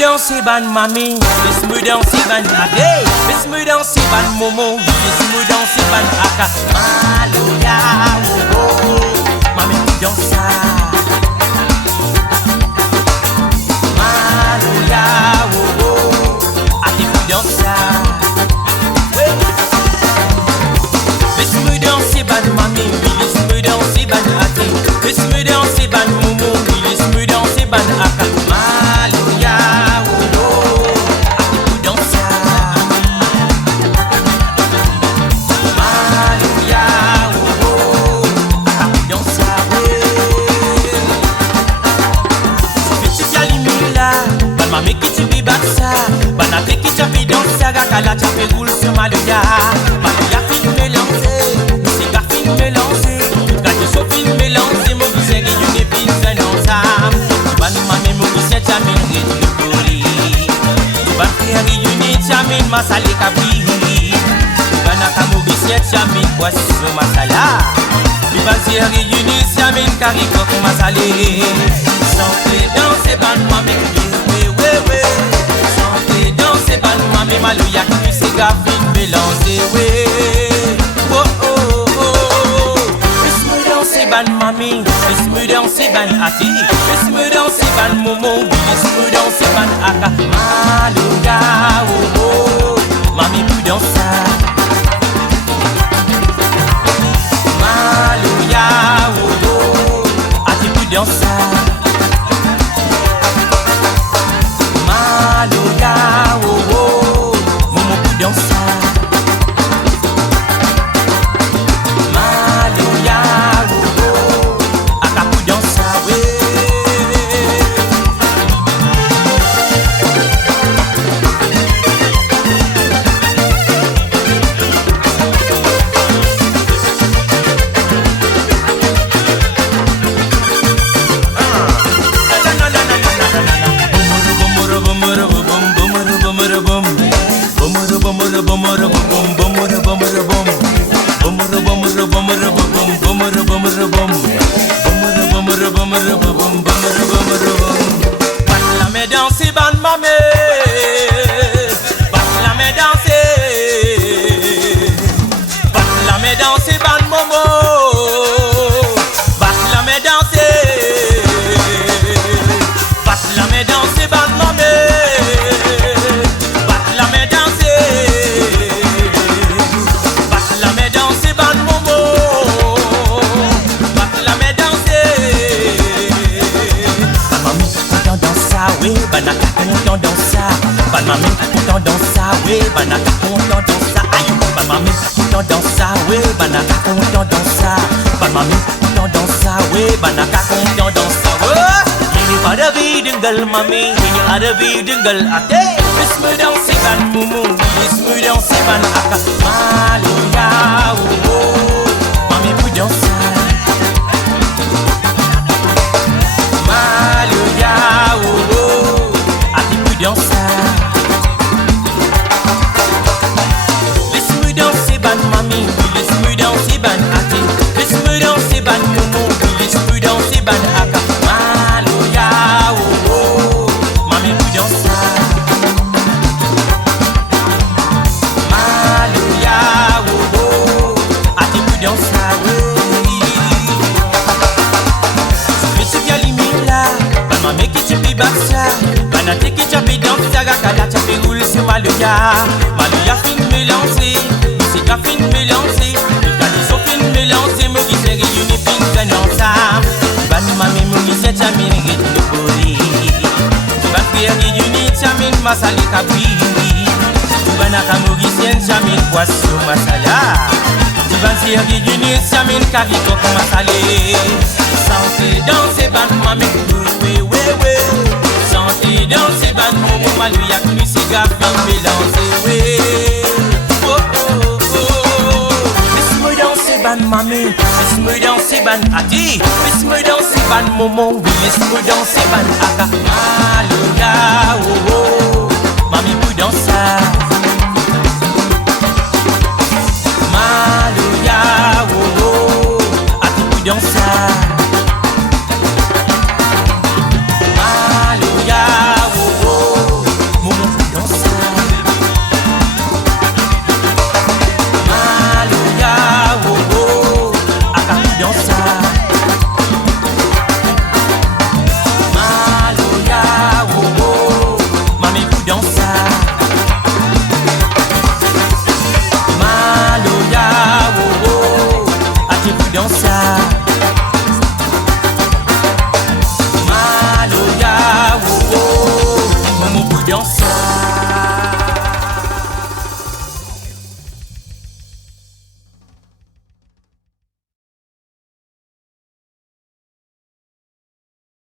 danser ban mami, laisse-moi danser ban ade, laisse-moi danser ban momo, laisse-moi danser ban aka. Maloya, oh oh, mami danse ça. Maloya, oh oh, ate danse ça. Laisse-moi danser ban mami, laisse-moi danser ban ade, laisse-moi danser ban momo, laisse-moi danser ban aka. Maloya, oh oh, ate danse ça. Maloya, oh oh, ate danse ça. Petit galimila, ban mami qui t'y bat ça, ban ate qui t'y danse ça, gakala t'y roule sur Maloya. Maloya fin mélangé, c'est gar fin mélangé, tout gâteau chaud fin mélangé, mon cousin qui une épine c'est non ça. Ban mami mon cousin t'amène réduit le poli, ban frère une t'amène masale kabri, ban akamo cousin t'amène poisson masala, ban frère une t'amène caricot masale. Chantez danser ban mami, oui oui oui. Chantez danser ban mami, Maloya qui c'est gar fin mélangé, oui. Oh oh oh. Laisse-moi danser ban mami, laisse-moi danser ban ati, laisse-moi danser ban momo, laisse-moi danser ban aka. Maloya, oh oh, mami plus danse ça. Maloya, oh oh, ati plus danse ça. Maloya, oh oh, momo plus danse ça. Maloya, oh oh, aka plus danse ça, oui. Danser ban mame, bat la me danser, bat la me danser ban momo, bat la me danser, bat la me danser ban mame, bat la me danser, bat la me danser ban momo, bat la me danser. Mami content dans ça, oui, banaka content dans ça, ban mami content dans ça, oui, banaka content dans ça, aïe, ban mami content dans ça, oui, banaka content dans ça, ban mami content dans ça, oui, banaka content dans ça, oui. Ini pada videnggal mami, ini ada videnggal ate, laisse-moi danser ban momo, laisse-moi danser ban aka. Maloya, oh oh, mami plus dans ça. Maloya, oh oh, ati plus dans ça. Laisse-moi danser ban mami, laisse-moi danser ban ati, laisse-moi danser ban momo, laisse-moi danser ban aka. Maloya, oh oh, mami plus dans ça. Maloya, oh oh, ati plus dans ça, oui. Mami qui t'y bat ça, banate qui t'y danse ça, gakala t'y roule sur Maloya. Maloya fin mélangé, c'est ta fin mélangé, le gâteau fin mélangé, moi qui s'est réuni fin gagnant ça. Ban mami moi qui s'est t'amène réduit le poli, ban frère réuni t'amène masale kabri, ban akamo qui s'est t'amène poisson masala, ban frère réuni t'amène caricot masale. Chantez danser ban mami, oui oui oui. Chantez danser ban momo, Maloya qui c'est gar fin mélangé, oui. Oh oh oh. Laisse-moi danser ban mami, laisse-moi danser ban ati, laisse-moi danser ban momo, oui, laisse-moi danser ban aka. Maloya, oh oh, mami plus dans ça. Maloya, oh oh, ati plus dans ça. Maloya, oh oh. ambiance.